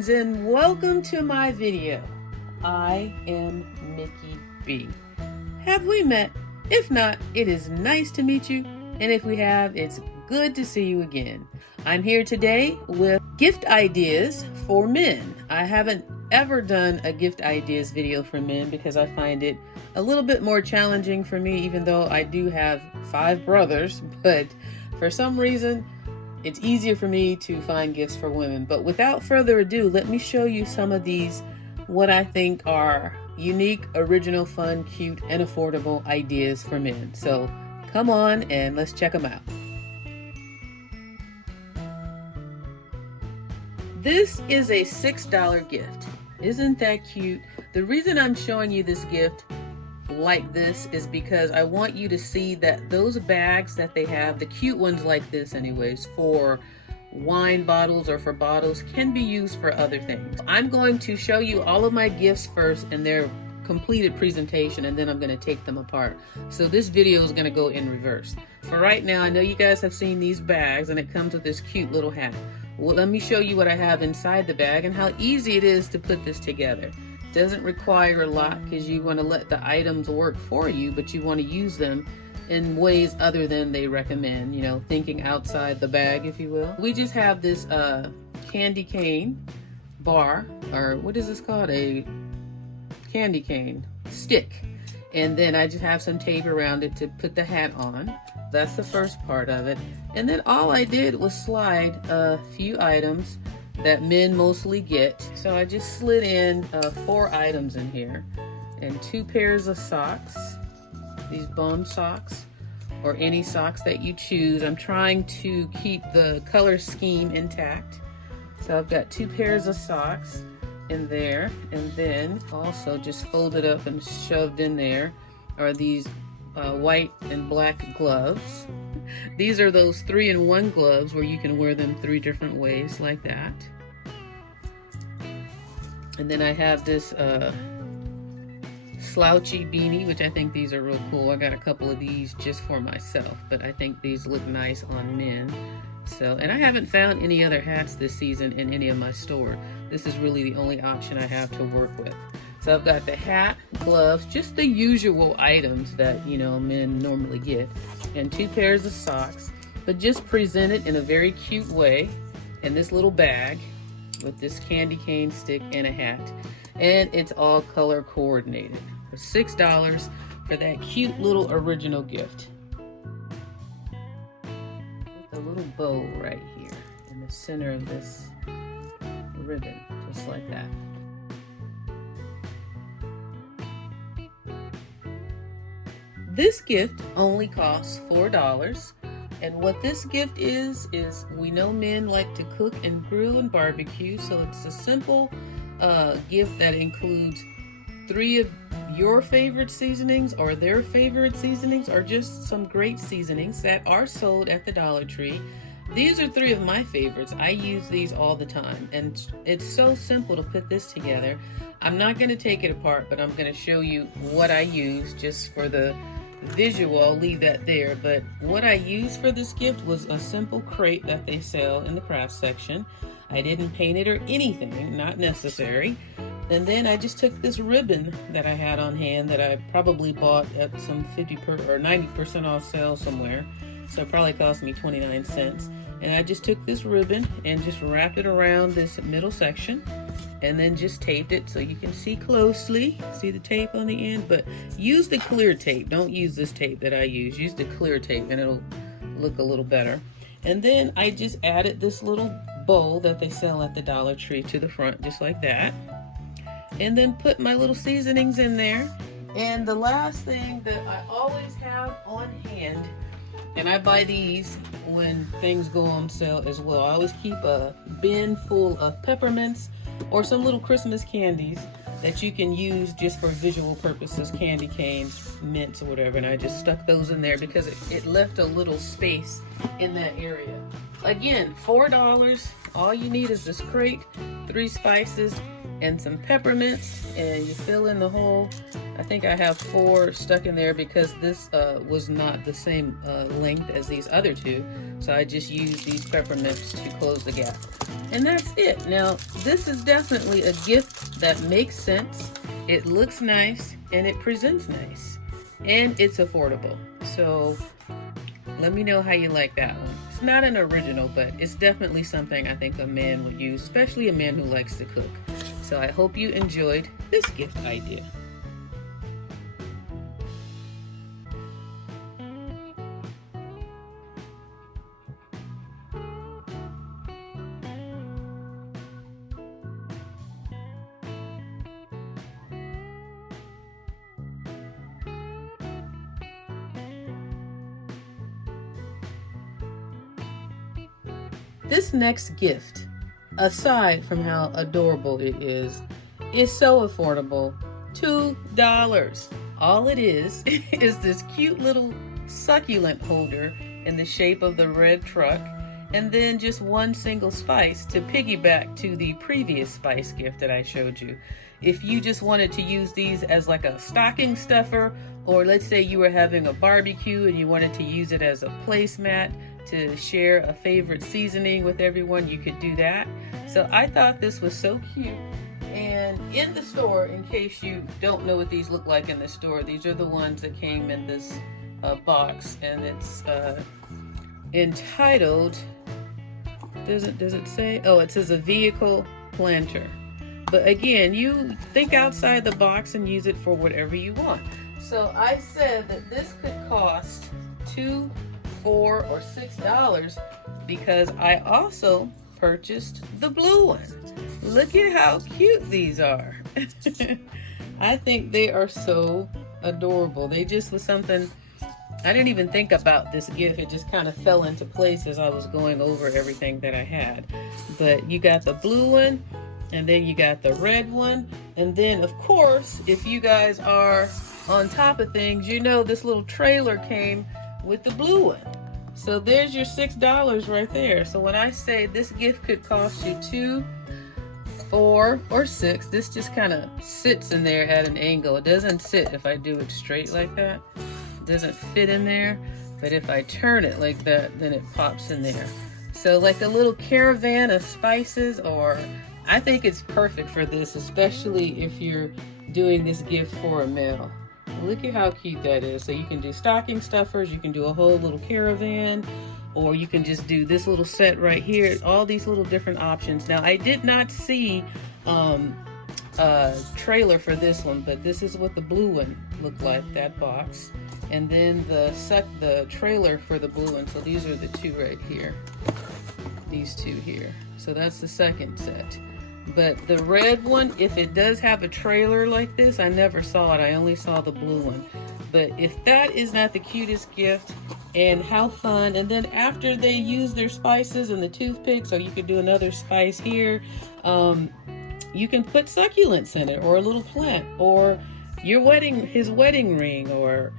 friends, and welcome to my video. I am Mickey B. Have we met? If not, it is nice to meet you, and if we have, it's good to see you again. I'm here today with gift ideas for men. I haven't ever done a gift ideas video for men because I find it a little bit more challenging for me, even though I do have 5 brothers, but for some reason it's easier for me to find gifts for women. But without further ado, let me show you some of these, what I think are unique, original, fun, cute, and affordable ideas for men. So come on and let's check them out. This is a $6 gift. Isn't that cute? The reason I'm showing you this gift like this is because I want you to see that those bags that they have, the cute ones like this anyways, for wine bottles or for bottles, can be used for other things. I'm going to show you all of my gifts first and their completed presentation, and then I'm going to take them apart. So this video is going to go in reverse. For right now, I know you guys have seen these bags and it comes with this cute little hat. Well, let me show you what I have inside the bag and how easy it is to put this together. Doesn't require a lot because you want to let the items work for you, but you want to use them in ways other than they recommend, you know, thinking outside the bag, if you will. We just have this candy cane bar, or what is this called? A candy cane stick. And then I just have some tape around it to put the hat on. That's the first part of it. And then all I did was slide a few items that men mostly get. So I just slid in 4 items in here and 2 pairs of socks, these bum socks or any socks that you choose. I'm trying to keep the color scheme intact. So I've got 2 pairs of socks in there, and then also just folded up and shoved in there are these white and black gloves. These are those 3-in-1 gloves where you can wear them 3 different ways like that. And then I have this slouchy beanie, which I think these are real cool. I got a couple of these just for myself, but I think these look nice on men. So, and I haven't found any other hats this season in any of my store. This is really the only option I have to work with. So I've got the hat, gloves, just the usual items that, you know, men normally get, and 2 pairs of socks, but just presented in a very cute way in this little bag with this candy cane stick and a hat. And it's all color coordinated for $6 for that cute little original gift. With a little bow right here in the center of this ribbon, just like that. This gift only costs $4, and what this gift is we know men like to cook and grill and barbecue, so it's a simple gift that includes 3 of your favorite seasonings or their favorite seasonings, or just some great seasonings that are sold at the Dollar Tree. These are 3 of my favorites. I use these all the time, and it's so simple to put this together. I'm not going to take it apart, but I'm going to show you what I use just for the visual. I'll leave that there, but what I used for this gift was a simple crate that they sell in the craft section. I didn't paint it or anything, not necessary. And then I just took this ribbon that I had on hand that I probably bought at some 90% off sale somewhere, so it probably cost me 29 cents. And I just took this ribbon and just wrapped it around this middle section, and then just taped it so you can see closely. See the tape on the end? But use the clear tape. Don't use this tape that I use. Use the clear tape and it'll look a little better. And then I just added this little bowl that they sell at the Dollar Tree to the front, just like that. And then put my little seasonings in there. And the last thing that I always have on hand, and I buy these when things go on sale as well, I always keep a bin full of peppermints or some little Christmas candies that you can use just for visual purposes, candy canes, mints, or whatever. And I just stuck those in there because it left a little space in that area. Again, $4. All you need is this crate, 3 spices, and some peppermints, and you fill in the hole. I think I have 4 stuck in there because this was not the same length as these other 2. So I just used these peppermints to close the gap. And that's it. Now, this is definitely a gift that makes sense. It looks nice and it presents nice. And it's affordable. So let me know how you like that one. It's not an original, but it's definitely something I think a man would use, especially a man who likes to cook. So I hope you enjoyed this gift idea. This next gift, aside from how adorable it is so affordable. $2. All it is this cute little succulent holder in the shape of the red truck, and then just one single spice to piggyback to the previous spice gift that I showed you. If you just wanted to use these as like a stocking stuffer, or let's say you were having a barbecue and you wanted to use it as a placemat to share a favorite seasoning with everyone, you could do that. So I thought this was so cute. And in the store, in case you don't know what these look like in the store, these are the ones that came in this box, and it's entitled, does it say? Oh, it says a vehicle planter. But again, you think outside the box and use it for whatever you want. So I said that this could cost $2, $4, or $6 because I also purchased the blue one. Look at how cute these are. I think they are so adorable. They just was something, I didn't even think about this gift. It just kind of fell into place as I was going over everything that I had. But you got the blue one, and then you got the red one. And then, of course, if you guys are on top of things, you know this little trailer came with the blue one. So there's your $6 right there. So when I say this gift could cost you $2, $4, or $6, this just kind of sits in there at an angle. It doesn't sit if I do it straight like that. It doesn't fit in there. But if I turn it like that, then it pops in there. So like a little caravan of spices, or I think it's perfect for this, especially if you're doing this gift for a male. Look at how cute that is. So you can do stocking stuffers, you can do a whole little caravan, or you can just do this little set right here. All these little different options. Now I did not see a trailer for this one, but this is what the blue one looked like, that box. And then the trailer for the blue one. So these are the 2 right here. These 2 here. So that's the second set. But the red one, if it does have a trailer like this, I never saw it. I only saw the blue one. But if that is not the cutest gift, and how fun. And then after they use their spices and the toothpicks, or you could do another spice here, you can put succulents in it, or a little plant, or his wedding ring, or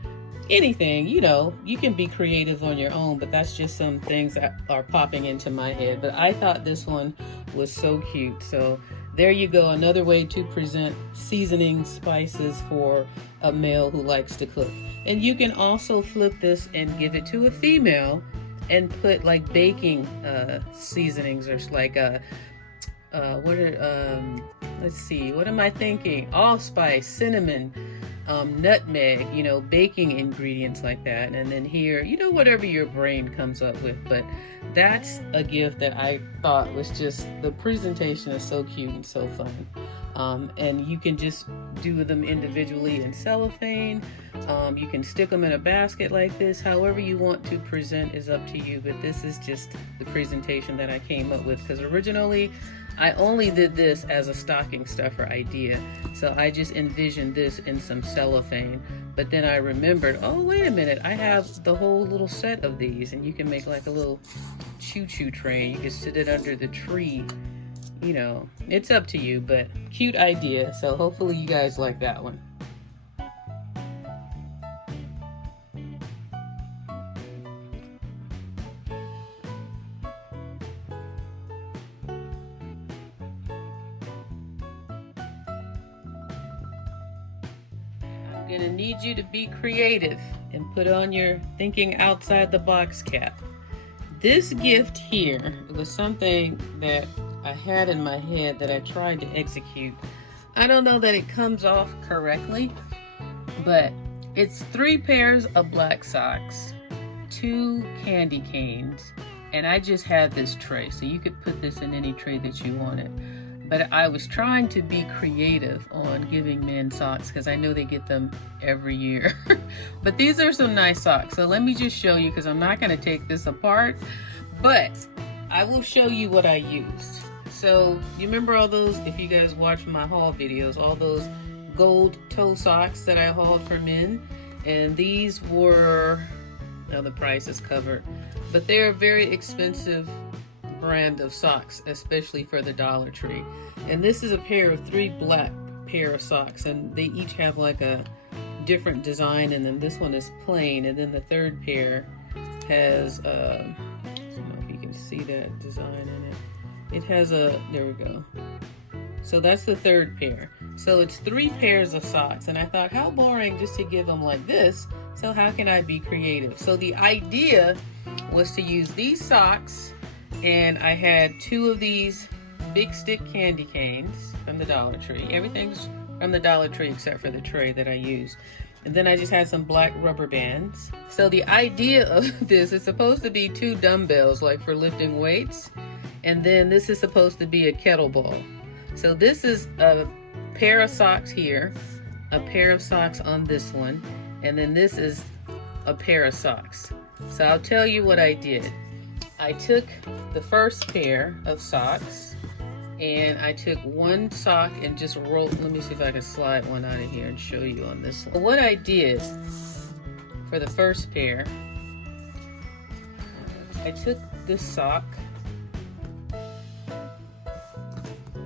anything. You know, you can be creative on your own, but that's just some things that are popping into my head. But I thought this one was so cute. So there you go, another way to present seasoning spices for a male who likes to cook. And you can also flip this and give it to a female and put like baking seasonings, or like let's see, what am I thinking? Allspice, cinnamon, nutmeg, you know, baking ingredients like that. And then here, you know, whatever your brain comes up with. But that's a gift that I thought was just, the presentation is so cute and so fun. And you can just do them individually in cellophane. You can stick them in a basket like this. However you want to present is up to you, but this is just the presentation that I came up with, because originally I only did this as a stocking stuffer idea. So I just envisioned this in some cellophane, but then I remembered, oh, wait a minute, I have the whole little set of these, and you can make like a little choo-choo train. You can sit it under the tree. You know, it's up to you, but cute idea. So hopefully you guys like that one. gonna need you to be creative and put on your thinking outside the box cap. This gift here was something that I had in my head that I tried to execute. I don't know that it comes off correctly, but it's 3 pairs of black socks, 2 candy canes, and I just had this tray, so you could put this in any tray that you wanted. But I was trying to be creative on giving men socks because I know they get them every year. But these are some nice socks. So let me just show you, because I'm not going to take this apart, but I will show you what I used. So you remember all those, if you guys watch my haul videos, all those gold toe socks that I hauled for men? And these were, now the price is covered, but they're a very expensive brand of socks, especially for the Dollar Tree. And this is a pair of 3 black pair of socks, and they each have like a different design, and then this one is plain, and then the third pair has I don't know if you can see that design in it. It has a, there we go. So that's the third pair. So it's 3 pairs of socks, and I thought, how boring just to give them like this. So how can I be creative? So the idea was to use these socks, and I had 2 of these big stick candy canes from the Dollar Tree. Everything's from the Dollar Tree except for the tray that I used. And then I just had some black rubber bands. So the idea of this is supposed to be 2 dumbbells, like for lifting weights. And then this is supposed to be a kettlebell. So this is a pair of socks here, a pair of socks on this one, and then this is a pair of socks. So I'll tell you what I did. I took the first pair of socks, and I took 1 sock and just rolled, let me see if I can slide one out of here and show you on this one. What I did for the first pair, I took this sock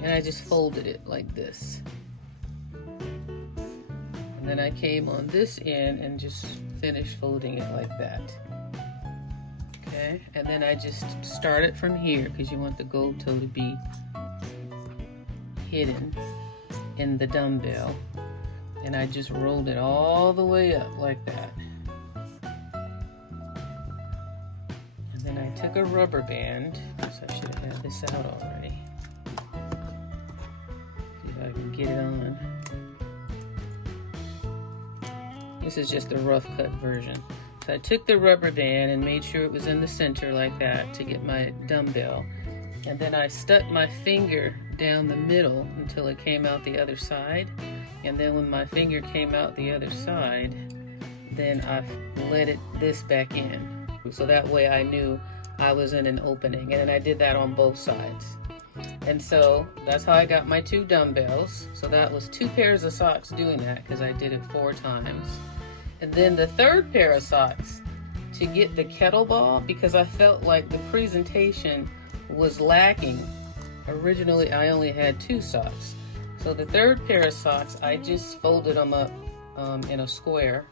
and I just folded it like this. And then I came on this end and just finished folding it like that. Okay, and then I just started from here because you want the gold toe to be hidden in the dumbbell. And I just rolled it all the way up like that. And then I took a rubber band, so I should have had this out already. See if I can get it on. This is just the rough cut version. So I took the rubber band and made sure it was in the center like that to get my dumbbell. And then I stuck my finger down the middle until it came out the other side. And then when my finger came out the other side, then I let this back in. So that way I knew I was in an opening. And then I did that on both sides. And so that's how I got my 2 dumbbells. So that was 2 pairs of socks doing that because I did it 4 times. And then the third pair of socks to get the kettlebell, because I felt like the presentation was lacking. Originally, I only had 2 socks. So the third pair of socks, I just folded them up in a square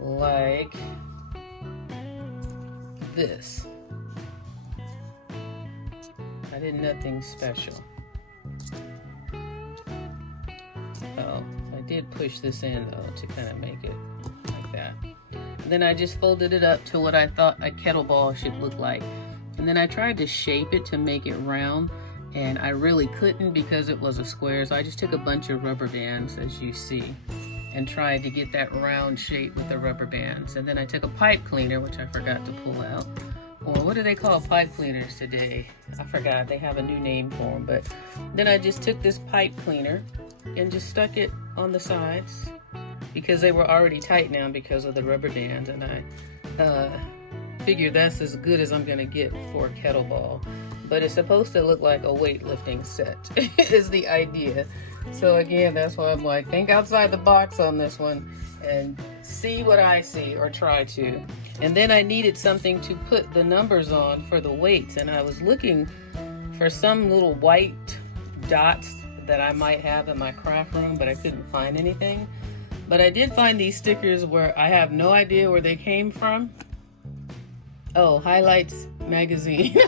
like this. I did nothing special. Oh, I did push this in though to kind of make it like that. And then I just folded it up to what I thought a kettlebell should look like. And then I tried to shape it to make it round, and I really couldn't because it was a square. So I just took a bunch of rubber bands, as you see, and tried to get that round shape with the rubber bands. And then I took a pipe cleaner, which I forgot to pull out. Or what do they call pipe cleaners today? I forgot, they have a new name for them. But then I just took this pipe cleaner and just stuck it on the sides because they were already tight now because of the rubber bands. And I figured that's as good as I'm gonna get for a kettlebell. But it's supposed to look like a weightlifting set is the idea. So again, that's why I'm like, think outside the box on this one and see what I see, or try to. And then I needed something to put the numbers on for the weights, and I was looking for some little white dots that I might have in my craft room, but I couldn't find anything. But I did find these stickers where I have no idea where they came from. Oh, Highlights magazine.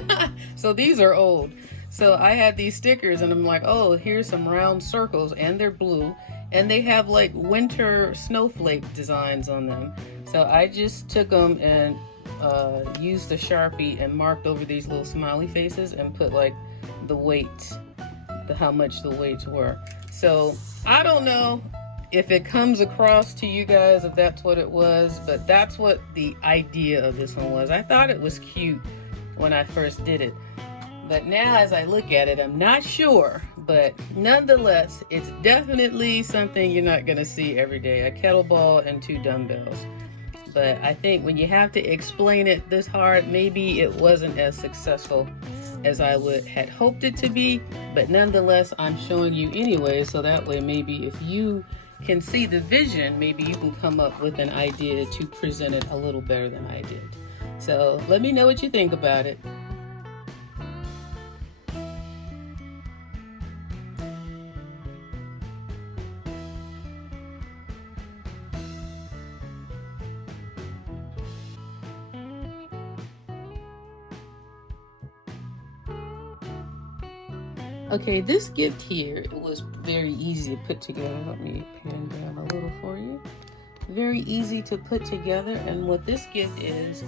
So these are old. So I had these stickers and I'm like, oh, here's some round circles, and they're blue. and they have like winter snowflake designs on them. So I just took them and used the Sharpie and marked over these little smiley faces and put like the weight, how much the weights were. So I don't know if it comes across to you guys if that's what it was, but that's what the idea of this one was. I thought it was cute when I first did it, but now as I look at it, I'm not sure, but nonetheless, it's definitely something you're not gonna see every day, a kettlebell and 2 dumbbells. But I think when you have to explain it this hard, maybe it wasn't as successful as I had hoped it to be, but nonetheless, I'm showing you anyway, so that way maybe if you can see the vision, maybe you can come up with an idea to present it a little better than I did. So let me know what you think about it. Okay, this gift here, it was very easy to put together. Let me pan down a little for you. Very easy to put together, and what this gift is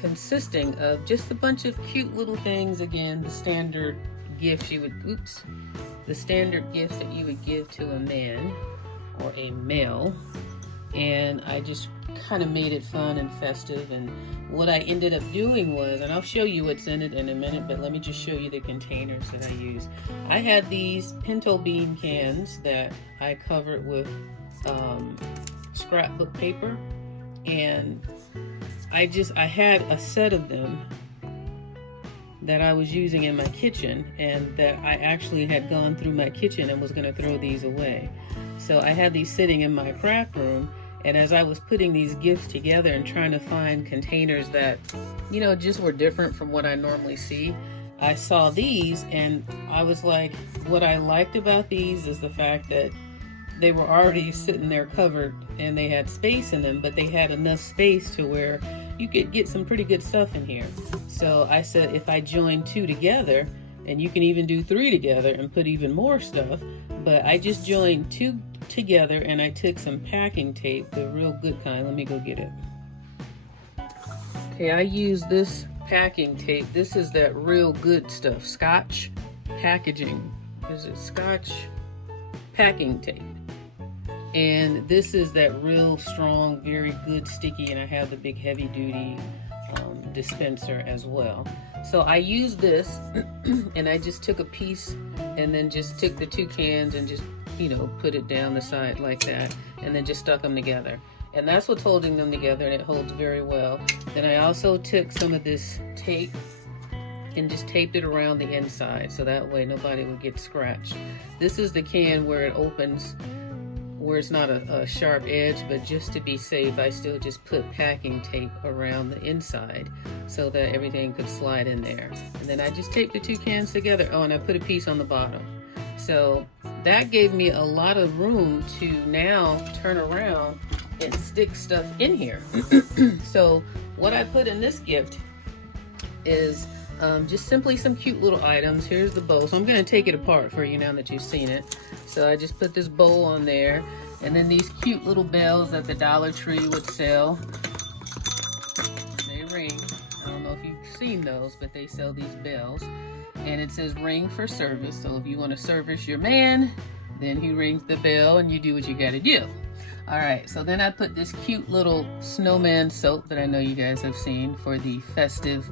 consisting of just a bunch of cute little things. Again, the standard gifts you would, the standard gifts that you would give to a man or a male. And I just kind of made it fun and festive, and what I ended up doing was, and I'll show you what's in it in a minute, but let me just show you the containers that I used. I had these pinto bean cans that I covered with scrapbook paper, and I had a set of them that I was using in my kitchen, and that I actually had gone through my kitchen and was going to throw these away. So I had these sitting in my craft room, and as I was putting these gifts together and trying to find containers that, you know, just were different from what I normally see, I saw these, and I was like, what I liked about these is the fact that they were already sitting there covered and they had space in them, but they had enough space to where you could get some pretty good stuff in here. So I said, if I join 2 together, and you can even do 3 together and put even more stuff, but I just joined 2 together, and I took some packing tape, the real good kind. Let me go get it. Okay, I use this packing tape. This is that real good stuff, Scotch packaging. Is it Scotch packing tape? And this is that real strong, very good sticky, and I have the big heavy duty dispenser as well. So I used this and I just took a piece and then just took the 2 cans and just, you know, put it down the side like that, and then just stuck them together. And that's what's holding them together, and it holds very well. Then I also took some of this tape and just taped it around the inside, so that way nobody would get scratched. This is the can where it opens, where it's not a sharp edge, but just to be safe, I still just put packing tape around the inside so that everything could slide in there. And then I just taped the 2 cans together. Oh, and I put a piece on the bottom. So that gave me a lot of room to now turn around and stick stuff in here. So what I put in this gift is just simply some cute little items. Here's the bowl. So I'm going to take it apart for you now that you've seen it. So I just put this bowl on there, and then these cute little bells that the Dollar Tree would sell. They ring. I don't know if you've seen those, but they sell these bells. And it says ring for service. So if you want to service your man, then he rings the bell and you do what you got to do. All right, so then I put this cute little snowman soap that I know you guys have seen for the festive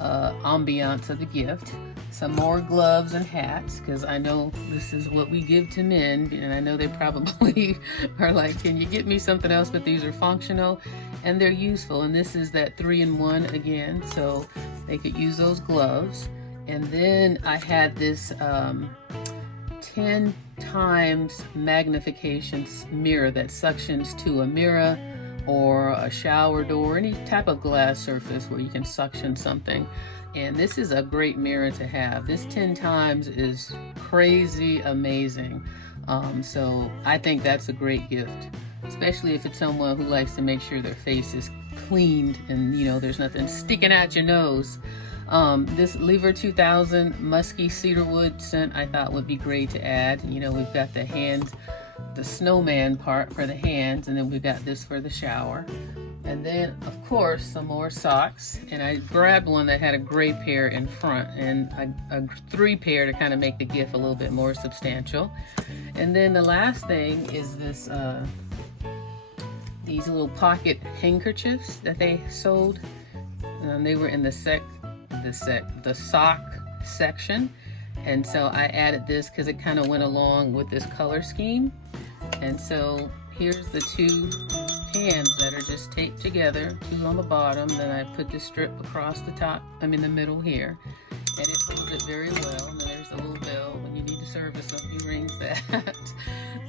ambiance of the gift. Some more gloves and hats, because I know this is what we give to men, and I know they probably are like, can you get me something else? But these are functional and they're useful, and this is that 3-in-1 again, so they could use those gloves. And then I had this 10 times magnification mirror that suctions to a mirror or a shower door, any type of glass surface where you can suction something. And this is a great mirror to have. This 10 times is crazy amazing. So I think that's a great gift, especially if it's someone who likes to make sure their face is cleaned and, you know, there's nothing sticking out your nose. This Lever 2000 musky cedarwood scent I thought would be great to add. You know, we've got the hand the snowman part for the hands, and then we got this for the shower. And then, of course, some more socks. And I grabbed one that had a gray pair in front, and a 3 pair to kind of make the gift a little bit more substantial. And then the last thing is this, these little pocket handkerchiefs that they sold. They were in the sock section. And so I added this because it kind of went along with this color scheme. And so here's the 2 cans that are just taped together, 2 on the bottom. Then I put this strip across the top, the middle here, and it holds it very well. And then there's a little bell when you need to service them, you rings that.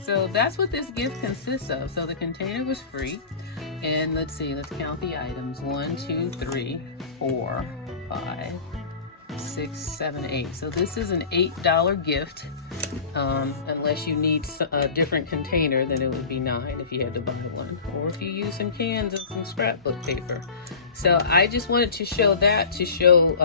So that's what this gift consists of. So the container was free, and let's see, let's count the items. 1, 2, 3, 4, 5, 6, 7, 8. So this is an $8 gift. Unless you need a different container, then it would be $9 if you had to buy one, or if you use some cans and some scrapbook paper. So I just wanted to show that, to show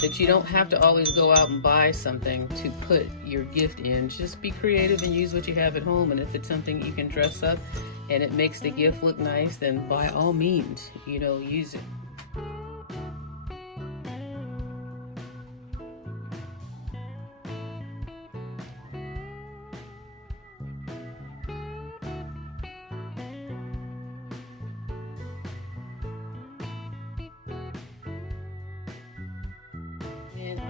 that you don't have to always go out and buy something to put your gift in. Just be creative and use what you have at home, and if it's something you can dress up and it makes the gift look nice, then by all means, use it.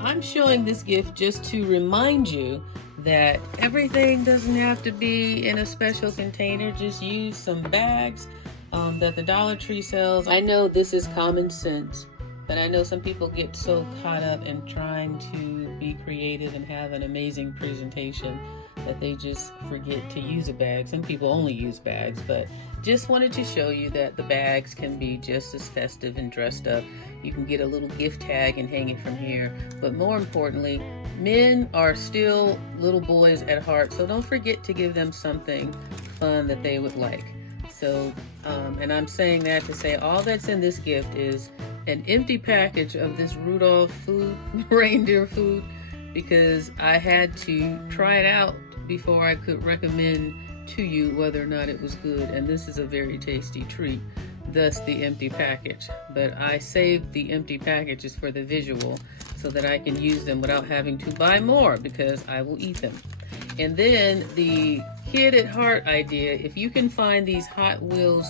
I'm showing this gift just to remind you that everything doesn't have to be in a special container. Just use some bags that the Dollar Tree sells. I know this is common sense, but I know some people get so caught up in trying to be creative and have an amazing presentation that they just forget to use a bag. Some people only use bags, but just wanted to show you that the bags can be just as festive and dressed up. You can get a little gift tag and hang it from here. But more importantly, men are still little boys at heart, so don't forget to give them something fun that they would like. So, and I'm saying that to say all that's in this gift is an empty package of this Rudolph food, reindeer food, because I had to try it out before I could recommend to you whether or not it was good. And this is a very tasty treat, thus the empty package. But I saved the empty packages for the visual so that I can use them without having to buy more, because I will eat them. And then the kid at heart idea, if you can find these Hot Wheels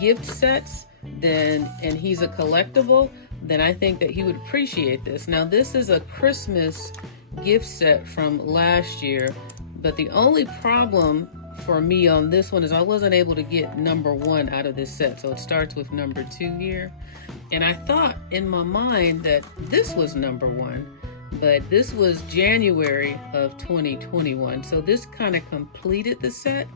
gift sets, then, and he's a collectible, then I think that he would appreciate this. Now this is a Christmas gift set from last year, but the only problem for me on this one is I wasn't able to get number 1 out of this set. So it starts with number 2 here. And I thought in my mind that this was number 1, but this was January of 2021. So this kind of completed the set,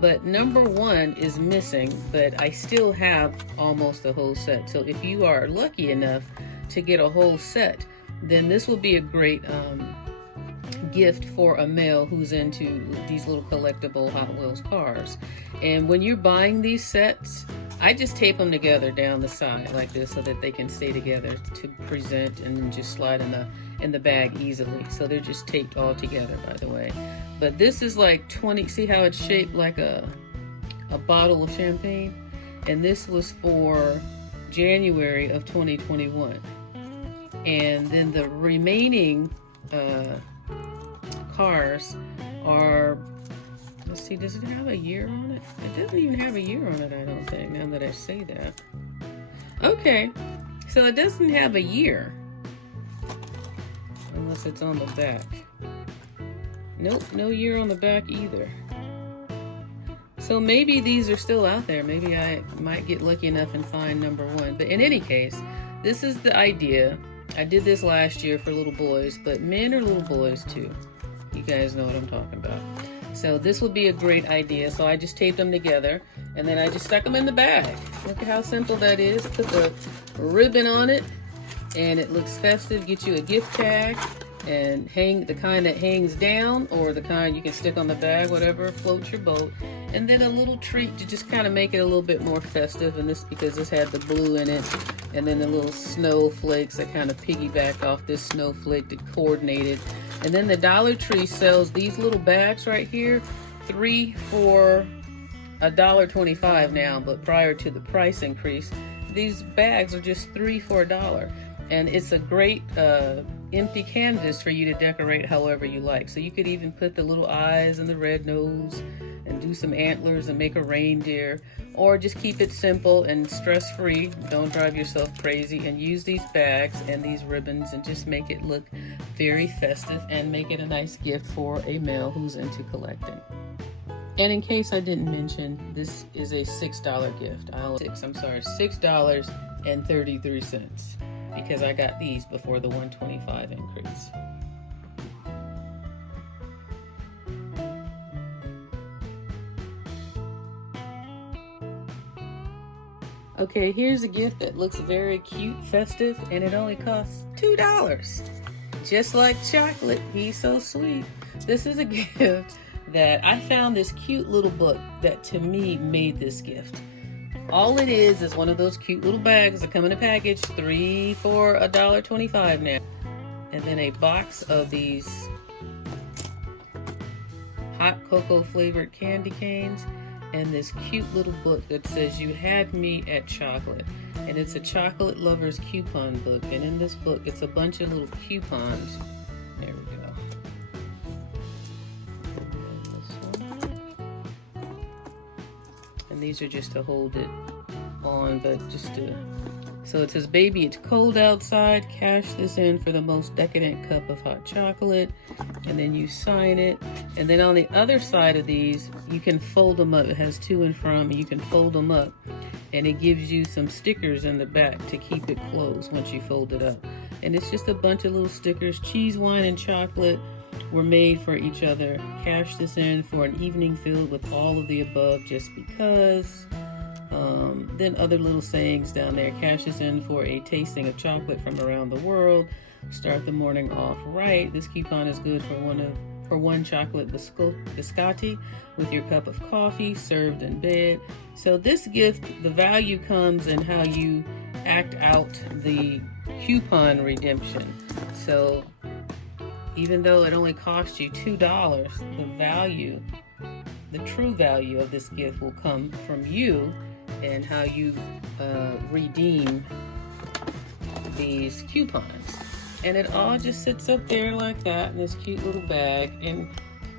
but number 1 is missing, but I still have almost the whole set. So if you are lucky enough to get a whole set, then this will be a great gift for a male who's into these little collectible Hot Wheels cars. And when you're buying these sets, I just tape them together down the side like this so that they can stay together to present, and then just slide in the bag easily. So they're just taped all together, by the way. But this is like 20, see how it's shaped like a bottle of champagne? And this was for January of 2021. And then the remaining cars are, let's see, does it have a year on it? It doesn't even have a year on it, I don't think, now that I say that. Okay, so it doesn't have a year, unless it's on the back. Nope, no year on the back either. So maybe these are still out there. Maybe I might get lucky enough and find number 1. But in any case, this is the idea. I did this last year for little boys, but men are little boys too. You guys know what I'm talking about. So this would be a great idea. So I just taped them together, and then I just stuck them in the bag. Look at how simple that is. Put the ribbon on it, and it looks festive. Get you a gift tag, and hang the kind that hangs down, or the kind you can stick on the bag, whatever floats your boat. And then a little treat to just kind of make it a little bit more festive. And this, because this had the blue in it, and then the little snowflakes that kind of piggyback off this snowflake to coordinate it. And then the Dollar Tree sells these little bags right here 3 for $1.25 now, but prior to the price increase, these bags are just 3 for $1. And it's a great empty canvas for you to decorate however you like. So you could even put the little eyes and the red nose and do some antlers and make a reindeer, or just keep it simple and stress-free. Don't drive yourself crazy, and use these bags and these ribbons and just make it look very festive and make it a nice gift for a male who's into collecting. And in case I didn't mention, this is a $6 gift. $6.33, because I got these before the $1.25 increase. Okay, here's a gift that looks very cute, festive, and it only costs $2. Just like chocolate, he's so sweet. This is a gift that I found, this cute little book that to me made this gift. All it is one of those cute little bags that come in a package, 3 for $1.25 now. And then a box of these hot cocoa flavored candy canes, and this cute little book that says "You Had Me at Chocolate." And it's a chocolate lover's coupon book. And in this book, it's a bunch of little coupons. There we go. And these are just to hold it on, but just to, so it says, "Baby, it's cold outside. Cash this in for the most decadent cup of hot chocolate." And then you sign it. And then on the other side of these, you can fold them up. It has to and from, and you can fold them up. And it gives you some stickers in the back to keep it closed once you fold it up. And it's just a bunch of little stickers. Cheese, wine, and chocolate were made for each other. Cash this in for an evening filled with all of the above, just because. Then other little sayings down there. Cash this in for a tasting of chocolate from around the world. Start the morning off right. This coupon is good for one chocolate biscotti with your cup of coffee served in bed. So this gift, the value comes in how you act out the coupon redemption. So even though it only cost you $2, the true value of this gift will come from you and how you redeem these coupons. And it all just sits up there like that in this cute little bag, and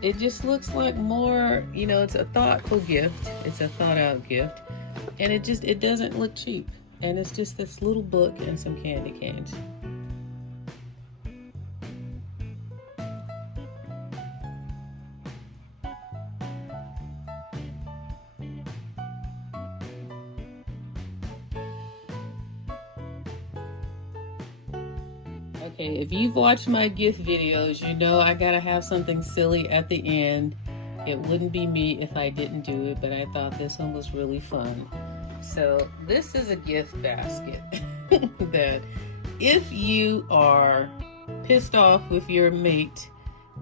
it just looks like more, it's a thoughtful gift. It's a thought out gift, and it doesn't look cheap. And it's just this little book and some candy canes. Okay, if you've watched my gift videos, you know I gotta have something silly at the end. It wouldn't be me if I didn't do it, but I thought this one was really fun. So this is a gift basket that if you are pissed off with your mate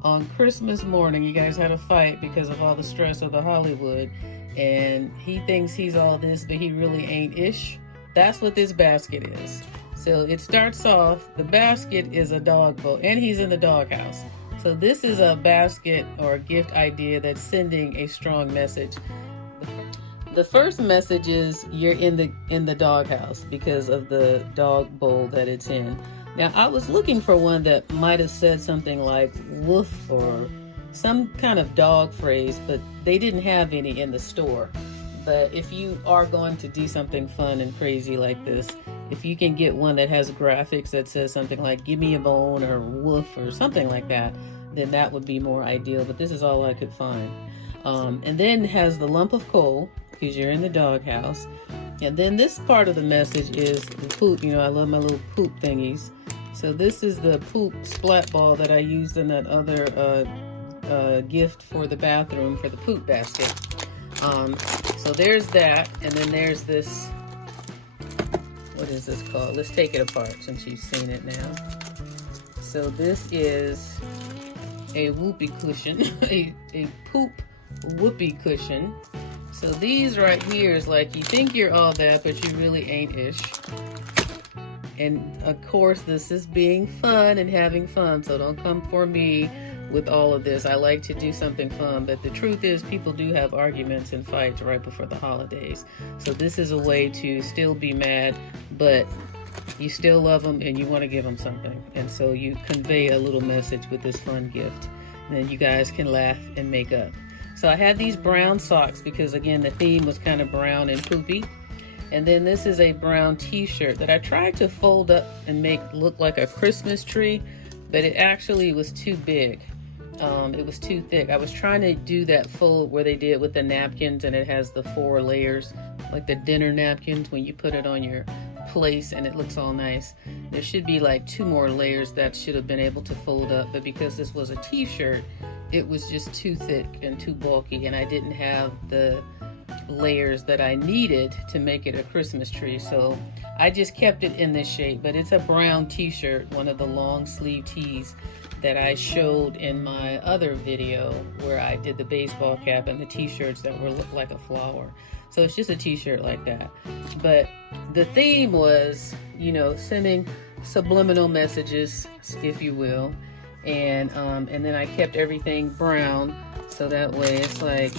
on Christmas morning, you guys had a fight because of all the stress of the Hollywood, and he thinks he's all this, but he really ain't ish, that's what this basket is. So it starts off, the basket is a dog bowl, and he's in the doghouse. So this is a basket or a gift idea that's sending a strong message. The first message is you're in the doghouse because of the dog bowl that it's in. Now I was looking for one that might have said something like woof or some kind of dog phrase, but they didn't have any in the store. But if you are going to do something fun and crazy like this, if you can get one that has graphics that says something like "give me a bone" or "woof" or something like that, then that would be more ideal. But this is all I could find. And then has the lump of coal, because you're in the doghouse. And then this part of the message is the poop. I love my little poop thingies. So this is the poop splat ball that I used in that other gift for the bathroom for the poop basket. So there's that, and then there's this. What is this called? Let's take it apart since you've seen it now. So this is a whoopee cushion, a poop whoopee cushion. So these right here is like, you think you're all that, but you really ain't ish. And of course, this is being fun and having fun, so don't come for me with all of this. I like to do something fun, but the truth is people do have arguments and fights right before the holidays. So this is a way to still be mad, but you still love them and you want to give them something. And so you convey a little message with this fun gift. And then you guys can laugh and make up. So I have these brown socks because, again, the theme was kind of brown and poopy. And then this is a brown t-shirt that I tried to fold up and make look like a Christmas tree, but it actually was too big. It was too thick. I was trying to do that fold where they did with the napkins, and it has the 4 layers, like the dinner napkins when you put it on your place and it looks all nice. There should be like 2 more layers that should have been able to fold up, but because this was a t-shirt, it was just too thick and too bulky, and I didn't have the layers that I needed to make it a Christmas tree. So I just kept it in this shape, but it's a brown t-shirt, one of the long sleeve tees that I showed in my other video where I did the baseball cap and the t-shirts that were look like a flower. So it's just a t-shirt like that. But the theme was, you know, sending subliminal messages, if you will. And then I kept everything brown, so that way it's like,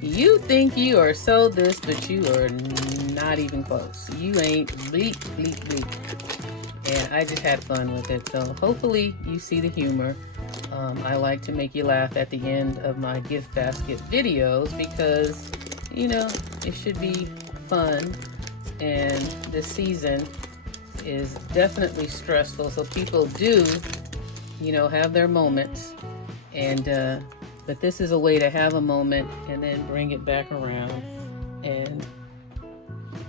you think you are so this, but you are not even close. You ain't bleep, bleep, bleep. And I just had fun with it. So hopefully you see the humor. I like to make you laugh at the end of my gift basket videos because, you know, it should be fun. And this season is definitely stressful. So people do, you know, have their moments. And, but this is a way to have a moment and then bring it back around. And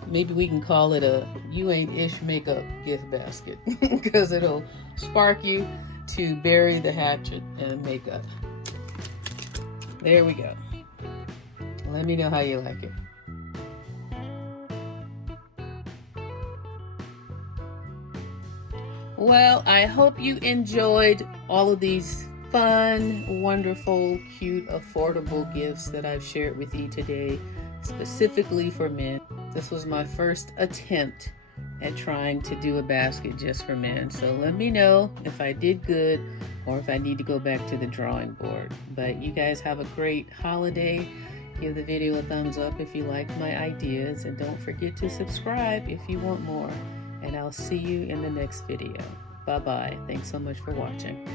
maybe we can call it a You Ain't Ish Makeup gift basket because it'll spark you to bury the hatchet and make up. There we go. Let me know how you like it. Well, I hope you enjoyed all of these fun, wonderful, cute, affordable gifts that I've shared with you today, specifically for men. This was my first attempt at trying to do a basket just for men. So let me know if I did good or if I need to go back to the drawing board. But you guys have a great holiday. Give the video a thumbs up if you like my ideas, and don't forget to subscribe if you want more. And I'll see you in the next video. Bye-bye. Thanks so much for watching.